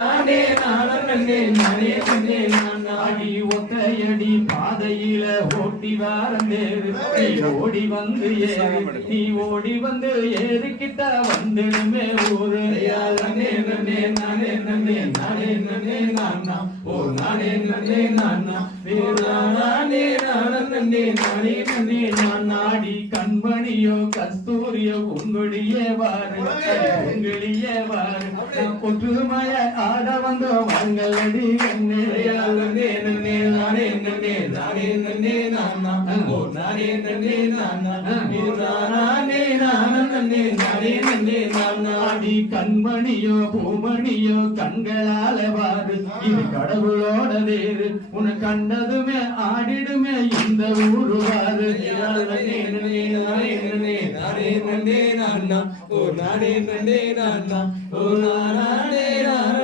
நானே நானே நானே நானே நானாடி ஒத்தையடி பாதையில ஓட்டி வாரந்தேரு நீ ஓடி வந்து ஏறு நீ ஓடி வந்து ஏறிக்கிட்ட வந்துடுமே ஊரு நானே நானே நானே நானே நானே நானே நானா ஓ நானே நானே நானா நானே நானே நானே நானே நானாடி கண்மணியோ கஸ்தூரியோ உங்களுடைய வாரு உங்களுடைய வாரு ஒற்றுமைய ஆட வந்தோம் மங்களடி நானே நானே நானே நானே நானே நானா ஓ நானே நானே நானா நானே நானே நானே நானே நானாடி கண்மணியோ பூமணியோ கண்களால வாரு இது கடவுளோட வேறு உன கண்டதுமே ஆடிடுமே இந்த ஊரு வாரு நானே நானே நானே நானே நானே நானே நானா ஓ நானே நானே நானா ஓ நானே நானே